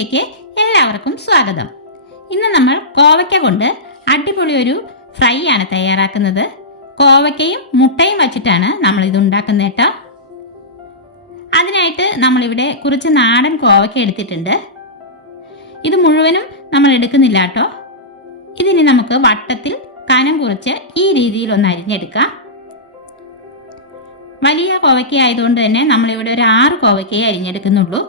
വീഡിയോയിലേക്ക് എല്ലാവർക്കും സ്വാഗതം. ഇന്ന് നമ്മൾ കോവയ്ക്ക കൊണ്ട് അടിപൊളി ഒരു ഫ്രൈ ആണ് തയ്യാറാക്കുന്നത്. കോവയ്ക്കയും മുട്ടയും വച്ചിട്ടാണ് നമ്മൾ ഇത് ഉണ്ടാക്കുന്നത് കേട്ടോ. അതിനായിട്ട് നമ്മളിവിടെ കുറച്ച് നാടൻ കോവയ്ക്ക എടുത്തിട്ടുണ്ട്. ഇത് മുഴുവനും നമ്മൾ എടുക്കുന്നില്ല കേട്ടോ. ഇതിനി നമുക്ക് വട്ടത്തിൽ കനം കുറച്ച് ഈ രീതിയിൽ ഒന്ന് അരിഞ്ഞെടുക്കാം. വലിയ കോവയ്ക്ക ആയതുകൊണ്ട് തന്നെ നമ്മളിവിടെ ഒരു ആറ് കോവയ്ക്കയെ അരിഞ്ഞെടുക്കുന്നുള്ളൂ.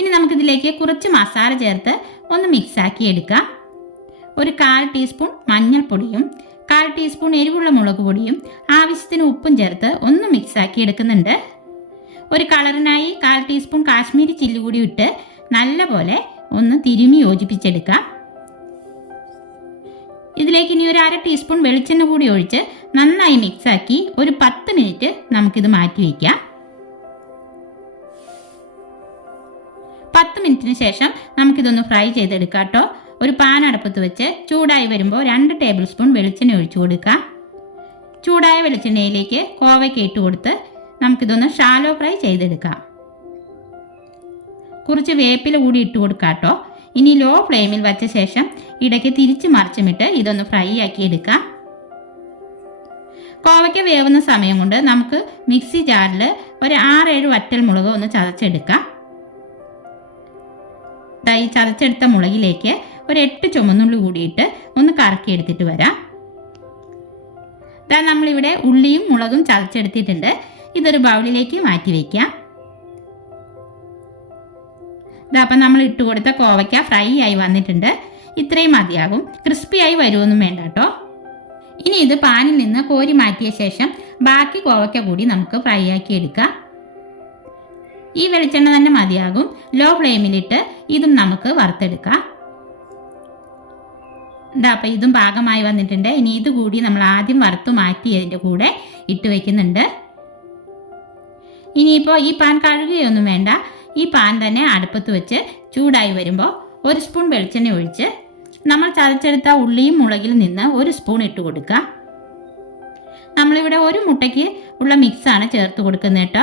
ഇനി നമുക്കിതിലേക്ക് കുറച്ച് മസാല ചേർത്ത് ഒന്ന് മിക്സാക്കി എടുക്കാം. ഒരു കാൽ ടീസ്പൂൺ മഞ്ഞൾപ്പൊടിയും കാൽ ടീസ്പൂൺ എരിവുള്ള മുളക് പൊടിയും ആവശ്യത്തിന് ഉപ്പും ചേർത്ത് ഒന്ന് മിക്സാക്കി എടുക്കുന്നുണ്ട്. ഒരു കളറിനായി കാൽ ടീസ്പൂൺ കാശ്മീരി ചില്ലി കൂടി ഇട്ട് നല്ലപോലെ ഒന്ന് തിരുമി യോജിപ്പിച്ചെടുക്കാം. ഇതിലേക്ക് ഇനി ഒരു അര ടീസ്പൂൺ വെളിച്ചെണ്ണ കൂടി ഒഴിച്ച് നന്നായി മിക്സാക്കി ഒരു പത്ത് മിനിറ്റ് നമുക്കിത് മാറ്റി വയ്ക്കാം. പത്ത് മിനിറ്റിന് ശേഷം നമുക്കിതൊന്ന് ഫ്രൈ ചെയ്തെടുക്കാം കേട്ടോ. ഒരു പാൻ അടുപ്പത്ത് വെച്ച് ചൂടായി വരുമ്പോൾ രണ്ട് ടേബിൾ സ്പൂൺ വെളിച്ചെണ്ണ ഒഴിച്ചു കൊടുക്കുക ചൂടായ വെളിച്ചെണ്ണയിലേക്ക് കോവയ്ക്ക് ഇട്ട് കൊടുത്ത് നമുക്കിതൊന്ന് ഷാലോ ഫ്രൈ ചെയ്തെടുക്കാം. കുറച്ച് വേപ്പില കൂടി ഇട്ട് കൊടുക്കാം കേട്ടോ. ഇനി ലോ ഫ്ലെയിമിൽ വച്ച ശേഷം ഇടയ്ക്ക് തിരിച്ച് മറിച്ചുമിട്ട് ഇതൊന്ന് ഫ്രൈ ആക്കി എടുക്കാം. കോവയ്ക്ക വേവുന്ന സമയം കൊണ്ട് നമുക്ക് മിക്സി ജാറിൽ ഒരു ആറേഴ് വറ്റൽ മുളക് ഒന്ന് ചതച്ചെടുക്കാം. ഈ ചതച്ചെടുത്ത മുളകിലേക്ക് ഒരു എട്ട് ചുമന്നുള്ളി കൂടിയിട്ട് ഒന്ന് കറക്കി എടുത്തിട്ട് വരാം. ഇതാ നമ്മളിവിടെ ഉള്ളിയും മുളകും ചതച്ചെടുത്തിട്ടുണ്ട്. ഇതൊരു ബൗളിലേക്ക് മാറ്റി വയ്ക്കാം ഇതാ അപ്പം നമ്മൾ ഇട്ട് കൊടുത്ത കോവയ്ക്ക ഫ്രൈ ആയി വന്നിട്ടുണ്ട്. ഇത്രയും മതിയാകും. ക്രിസ്പി ആയി വരുമൊന്നും വേണ്ട കേട്ടോ. ഇനി ഇത് പാനിൽ നിന്ന് കോരി മാറ്റിയ ശേഷം ബാക്കി കോവയ്ക്ക കൂടി നമുക്ക് ഫ്രൈ ആക്കി എടുക്കാം. ഈ വെളിച്ചെണ്ണ തന്നെ മതിയാകും. ലോ ഫ്ലെയിമിലിട്ട് ഇതും നമുക്ക് വറുത്തെടുക്കാം. ഇതാ അപ്പം ഇതും പാകമായി വന്നിട്ടുണ്ട്. ഇനി ഇത് കൂടി നമ്മൾ ആദ്യം വറുത്ത് മാറ്റി അതിന്റെ കൂടെ ഇട്ട് വയ്ക്കുന്നുണ്ട് ഇനിയിപ്പോൾ ഈ പാൻ കഴുകുകയൊന്നും വേണ്ട. ഈ പാൻ തന്നെ അടുപ്പത്ത് വെച്ച് ചൂടായി വരുമ്പോൾ ഒരു സ്പൂൺ വെളിച്ചെണ്ണ ഒഴിച്ച് നമ്മൾ ചതച്ചെടുത്ത ഉള്ളിയും മുളകിൽ നിന്ന് ഒരു സ്പൂൺ ഇട്ട് കൊടുക്കുക നമ്മളിവിടെ ഒരു മുട്ടയ്ക്ക് ഉള്ള മിക്സാണ് ചേർത്ത് കൊടുക്കുന്നത് കേട്ടോ.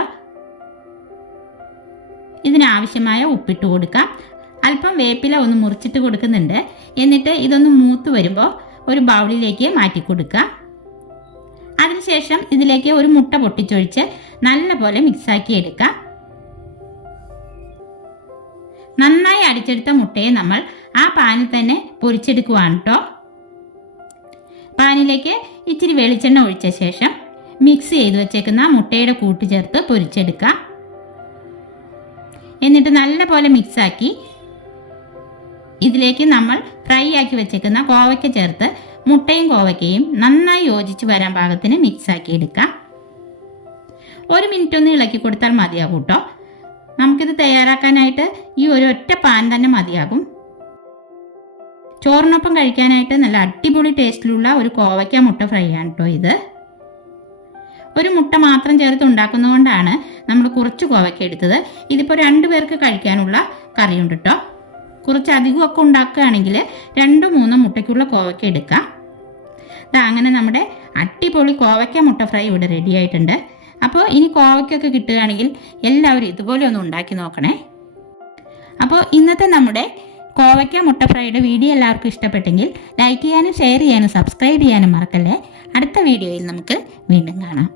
ഇതിനാവശ്യമായ ഉപ്പിട്ട് കൊടുക്കാം. അല്പം വേപ്പില ഒന്ന് മുറിച്ചിട്ട് കൊടുക്കുന്നുണ്ട്. എന്നിട്ട് ഇതൊന്ന് മൂത്ത് വരുമ്പോൾ ഒരു ബൗളിലേക്ക് മാറ്റി കൊടുക്കുക അതിനുശേഷം ഇതിലേക്ക് ഒരു മുട്ട പൊട്ടിച്ചൊഴിച്ച് നല്ലപോലെ മിക്സാക്കി എടുക്കാം. നന്നായി അടിച്ചെടുത്ത മുട്ടയെ നമ്മൾ ആ പാനിൽ തന്നെ പൊരിച്ചെടുക്കുവാണ് കേട്ടോ പാനിലേക്ക് ഇച്ചിരി വെളിച്ചെണ്ണ ഒഴിച്ച ശേഷം മിക്സ് ചെയ്ത് വെച്ചേക്കുന്ന മുട്ടയുടെ കൂട്ട് ചേർത്ത് പൊരിച്ചെടുക്കാം. എന്നിട്ട് നല്ലപോലെ മിക്സാക്കി ഇതിലേക്ക് നമ്മൾ ഫ്രൈ ആക്കി വെച്ചേക്കുന്ന കോവയ്ക്ക ചേർത്ത് മുട്ടയും കോവയ്ക്കയും നന്നായി യോജിച്ച് വരാൻ പാകത്തിന് മിക്സാക്കി എടുക്കാം. ഒരു മിനിറ്റ് ഒന്ന് ഇളക്കി കൊടുത്താൽ മതിയാകും കേട്ടോ നമുക്കിത് തയ്യാറാക്കാനായിട്ട് ഈ ഒരു ഒറ്റ പാൻ തന്നെ മതിയാകും. ചോറിനൊപ്പം കഴിക്കാനായിട്ട് നല്ല അടിപൊളി ടേസ്റ്റിലുള്ള ഒരു കോവയ്ക്ക മുട്ട ഫ്രൈ ആണ് കേട്ടോ ഇത്. ഒരു മുട്ട മാത്രം ചേർത്ത് ഉണ്ടാക്കുന്നതുകൊണ്ടാണ് നമ്മൾ കുറച്ച് കോവയ്ക്ക എടുത്തത്. ഇതിപ്പോൾ രണ്ടു പേർക്ക് കഴിക്കാനുള്ള കറിയുണ്ട് കേട്ടോ കുറച്ച് അധികമൊക്കെ ഉണ്ടാക്കുകയാണെങ്കിൽ രണ്ട് മൂന്ന് മുട്ടയ്ക്കുള്ള കോവയ്ക്ക എടുക്കാം. അങ്ങനെ നമ്മുടെ അടിപൊളി കോവയ്ക്ക മുട്ട ഫ്രൈ ഇവിടെ റെഡി ആയിട്ടുണ്ട്. അപ്പോൾ ഇനി കോവയ്ക്കൊക്കെ കിട്ടുകയാണെങ്കിൽ എല്ലാവരും ഇതുപോലെ ഒന്ന് ഉണ്ടാക്കി നോക്കണേ. അപ്പോൾ ഇന്നത്തെ നമ്മുടെ കോവയ്ക്ക മുട്ട ഫ്രൈയുടെ വീഡിയോ എല്ലാവർക്കും ഇഷ്ടപ്പെട്ടെങ്കിൽ ലൈക്ക് ചെയ്യാനും ഷെയർ ചെയ്യാനും സബ്സ്ക്രൈബ് ചെയ്യാനും മറക്കല്ലേ. അടുത്ത വീഡിയോയിൽ നമുക്ക് വീണ്ടും കാണാം.